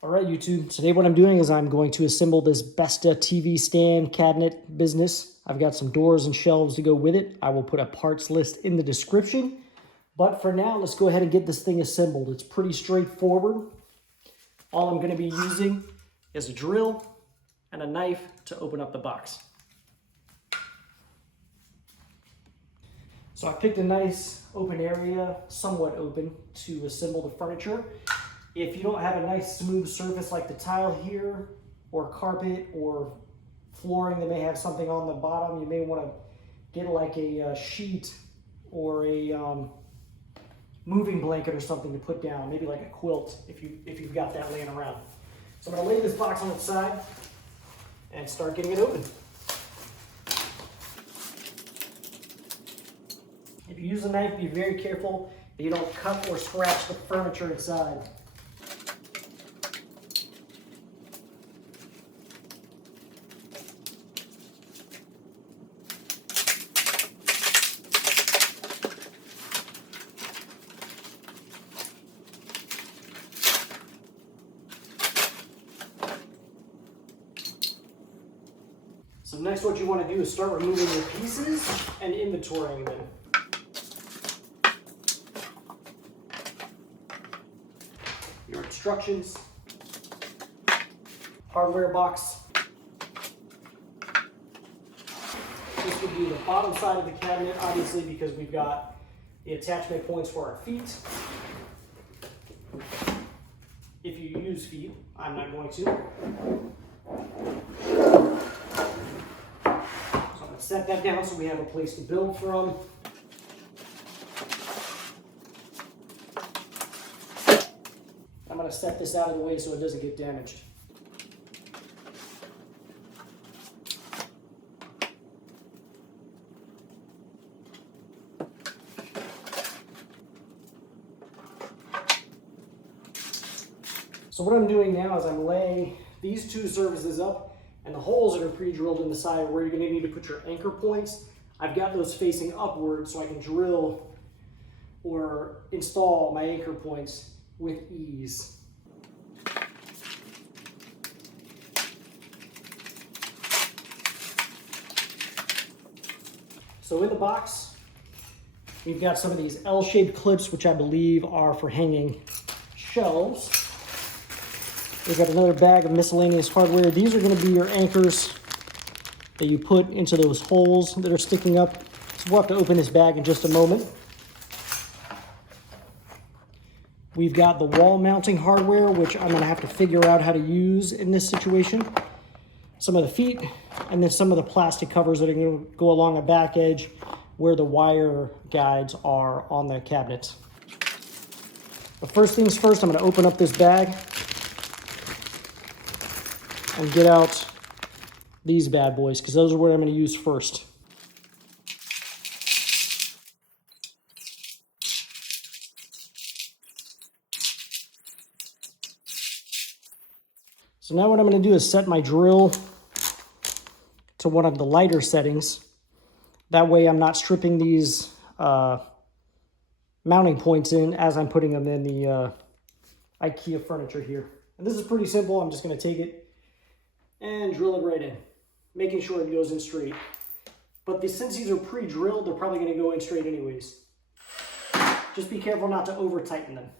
All right, YouTube. Today what I'm doing is I'm going to assemble this Besta TV stand cabinet business. I've got some doors and shelves to go with it. I will put a parts list in the description. But for now, let's go ahead and get this thing assembled. It's pretty straightforward. All I'm going to be using is a drill and a knife to open up the box. So I picked a nice open area, somewhat open, to assemble the furniture. If you don't have a nice smooth surface like the tile here, or carpet, or flooring that may have something on the bottom, you may want to get like a sheet or a moving blanket or something to put down, maybe like a quilt if you've got that laying around. So I'm going to lay this box on its side and start getting it open. If you use a knife, be very careful that you don't cut or scratch the furniture inside. So next what you want to do is start removing your pieces and inventorying them. Your instructions, hardware box. This would be the bottom side of the cabinet, obviously, because we've got the attachment points for our feet. If you use feet, I'm not going to. Set that down so we have a place to build from. I'm going to set this out of the way so it doesn't get damaged. So what I'm doing now is I'm laying these two surfaces up, and the holes that are pre-drilled in the side where you're going to need to put your anchor points, I've got those facing upward so I can drill or install my anchor points with ease. So in the box, we've got some of these L-shaped clips, which I believe are for hanging shelves. We've got another bag of miscellaneous hardware. These are going to be your anchors that you put into those holes that are sticking up. So we'll have to open this bag in just a moment. We've got the wall mounting hardware, which I'm going to have to figure out how to use in this situation. Some of the feet, and then some of the plastic covers that are going to go along the back edge where the wire guides are on the cabinets. But first things first, I'm going to open up this bag and get out these bad boys, because those are what I'm going to use first. So now what I'm going to do is set my drill to one of the lighter settings. That way I'm not stripping these mounting points in as I'm putting them in the IKEA furniture here. And this is pretty simple. I'm just going to take it and drill it right in, making sure it goes in straight. But since these are pre-drilled, they're probably going to go in straight anyways. Just be careful not to over-tighten them.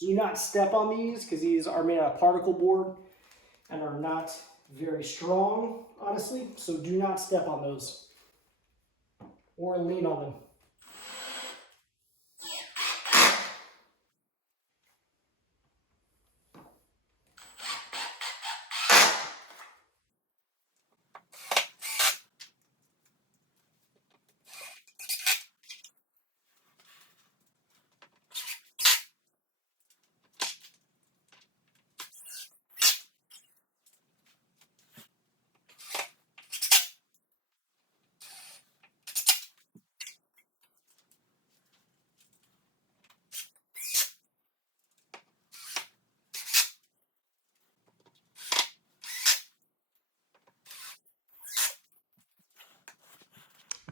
Do not step on these, because these are made out of particle board and are not very strong, honestly. So do not step on those or lean on them.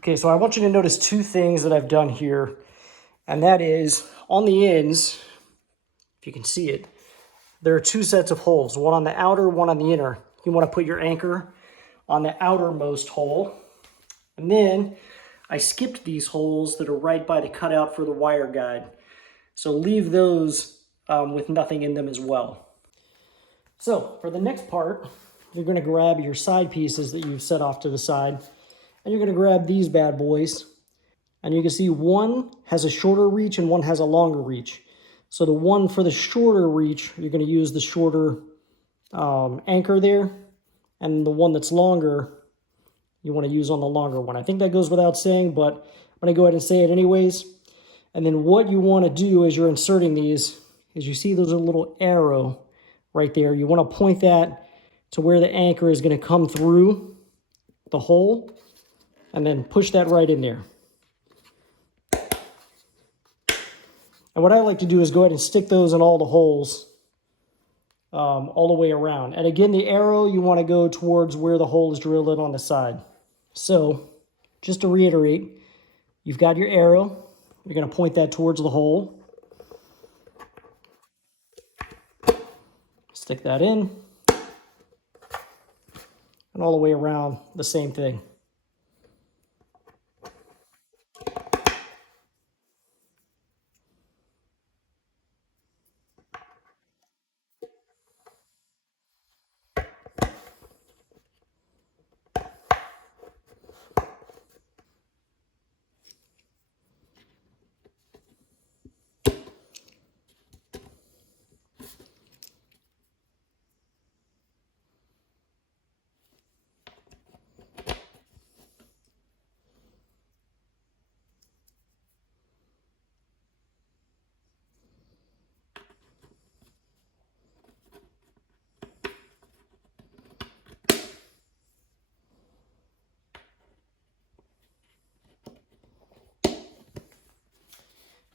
Okay, so I want you to notice two things that I've done here, and that is on the ends, if you can see it, there are two sets of holes, one on the outer, one on the inner. You want to put your anchor on the outermost hole, and then I skipped these holes that are right by the cutout for the wire guide. So leave those with nothing in them as well. So for the next part, you're going to grab your side pieces that you've set off to the side, and you're going to grab these bad boys. And you can see one has a shorter reach and one has a longer reach. So the one for the shorter reach, you're going to use the shorter anchor there. And the one that's longer, you want to use on the longer one. I think that goes without saying, but I'm going to go ahead and say it anyways. And then what you want to do as you're inserting these is you see there's a little arrow right there. You want to point that to where the anchor is going to come through the hole and then push that right in there. And what I like to do is go ahead and stick those in all the holes all the way around. And again, the arrow, you want to go towards where the hole is drilled in on the side. So just to reiterate, you've got your arrow. You're going to point that towards the hole. Stick that in. And all the way around, the same thing.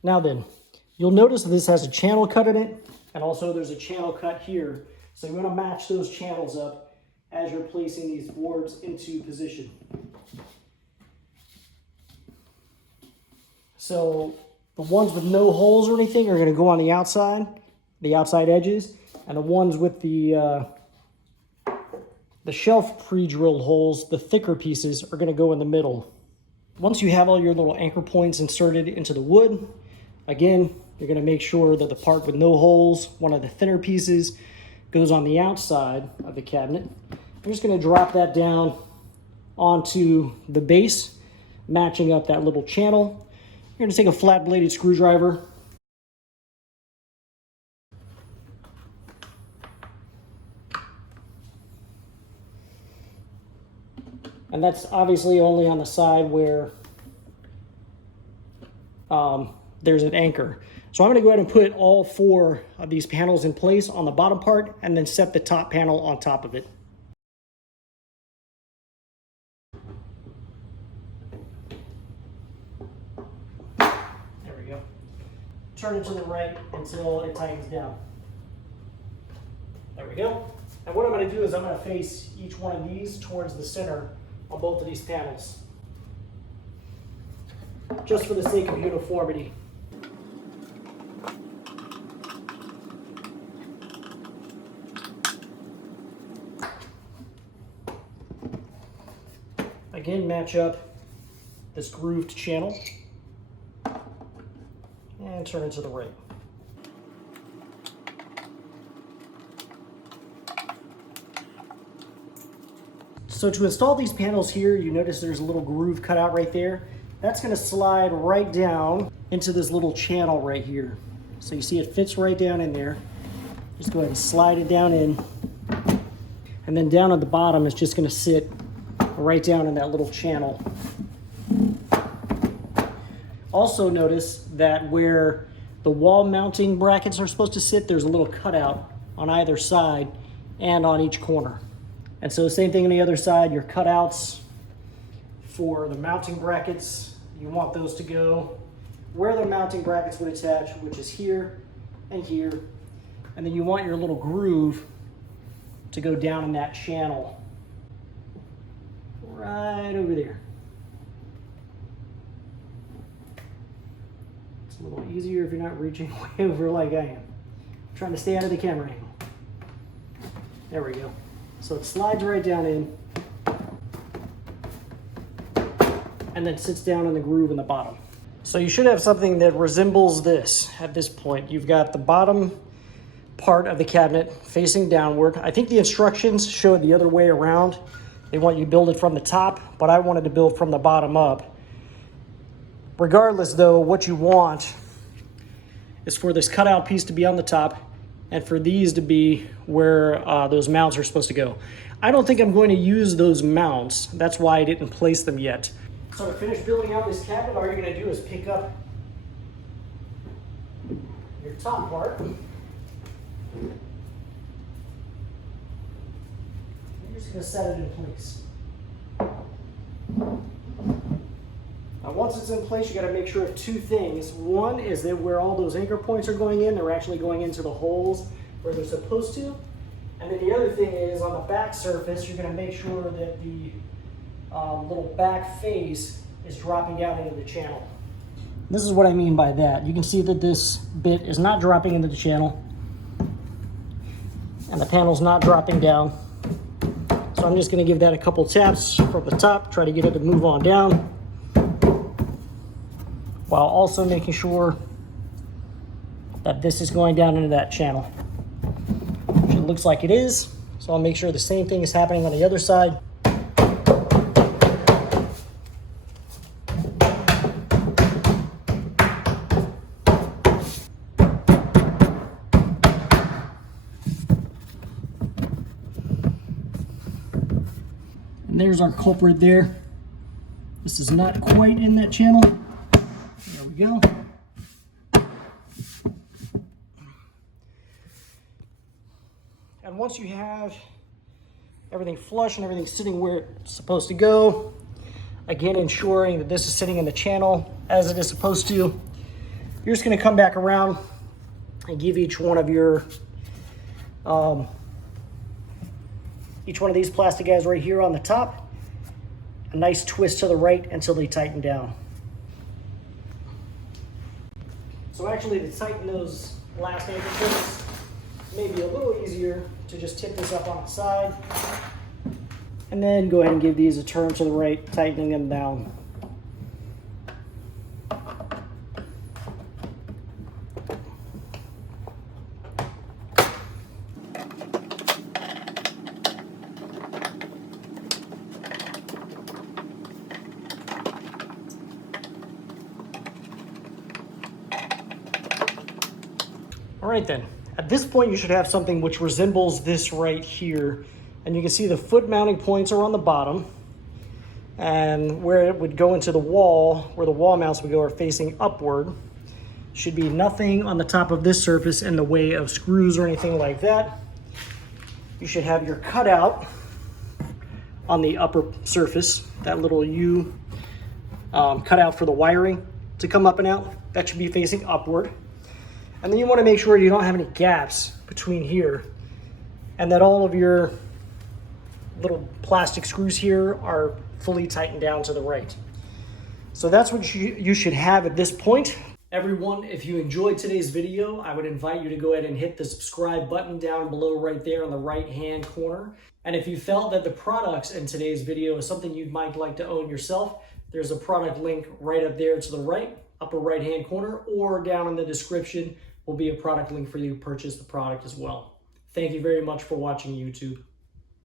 Now then, you'll notice that this has a channel cut in it, and also there's a channel cut here. So you want to match those channels up as you're placing these boards into position. So the ones with no holes or anything are going to go on the outside edges, and the ones with the shelf pre-drilled holes, the thicker pieces, are going to go in the middle. Once you have all your little anchor points inserted into the wood, again, you're going to make sure that the part with no holes, one of the thinner pieces, goes on the outside of the cabinet. I'm just going to drop that down onto the base, matching up that little channel. You're going to take a flat-bladed screwdriver. And that's obviously only on the side where there's an anchor. So I'm going to go ahead and put all four of these panels in place on the bottom part and then set the top panel on top of it. There we go. Turn it to the right until it tightens down. There we go. And what I'm going to do is I'm going to face each one of these towards the center on both of these panels, just for the sake of uniformity. Again, match up this grooved channel and turn it to the right. So to install these panels here, you notice there's a little groove cut out right there. That's going to slide right down into this little channel right here. So you see it fits right down in there. Just go ahead and slide it down in. And then down at the bottom, it's just going to sit right down in that little channel. Also notice that where the wall mounting brackets are supposed to sit, there's a little cutout on either side and on each corner. And so same thing on the other side, your cutouts for the mounting brackets, you want those to go where the mounting brackets would attach, which is here and here. And then you want your little groove to go down in that channel right over there. a little easier if you're not reaching way over like I am. I'm trying to stay out of the camera angle. There we go. So it slides right down in and then sits down in the groove in the bottom. So you should have something that resembles this at this point. You've got the bottom part of the cabinet facing downward. I think the instructions show it the other way around. They want you to build it from the top, but I wanted to build from the bottom up. Regardless though, what you want is for this cutout piece to be on the top and for these to be where those mounts are supposed to go. I don't think I'm going to use those mounts. That's why I didn't place them yet. So to finish building out this cabinet, all you're going to do is pick up your top part. You're just going to set it in place. Now once it's in place, you got to make sure of two things. One is that where all those anchor points are going in, they're actually going into the holes where they're supposed to. And then the other thing is on the back surface, you're going to make sure that the little back face is dropping down into the channel. This is what I mean by that. You can see that this bit is not dropping into the channel and the panel's not dropping down. So I'm just going to give that a couple taps from the top, try to get it to move on down, while also making sure that this is going down into that channel, which it looks like it is. So I'll make sure the same thing is happening on the other side. And there's our culprit there. This is not quite in that channel. There we go. And once you have everything flush and everything sitting where it's supposed to go, again ensuring that this is sitting in the channel as it is supposed to, you're just going to come back around and give each one of your each one of these plastic guys right here on the top a nice twist to the right until they tighten down. So actually to tighten those last anchor points, maybe a little easier to just tip this up on the side and then go ahead and give these a turn to the right, tightening them down. All right then, at this point you should have something which resembles this right here. And you can see the foot mounting points are on the bottom. And where it would go into the wall, where the wall mounts would go, are facing upward. Should be nothing on the top of this surface in the way of screws or anything like that. You should have your cutout on the upper surface, that little U cutout for the wiring to come up and out. That should be facing upward. And then you want to make sure you don't have any gaps between here and that all of your little plastic screws here are fully tightened down to the right. So that's what you should have at this point. Everyone, if you enjoyed today's video, I would invite you to go ahead and hit the subscribe button down below right there on the right hand corner. And if you felt that the products in today's video is something you might like to own yourself, there's a product link right up there to the right, upper right hand corner, or down in the description will be a product link for you to purchase the product as well. Thank you very much for watching YouTube.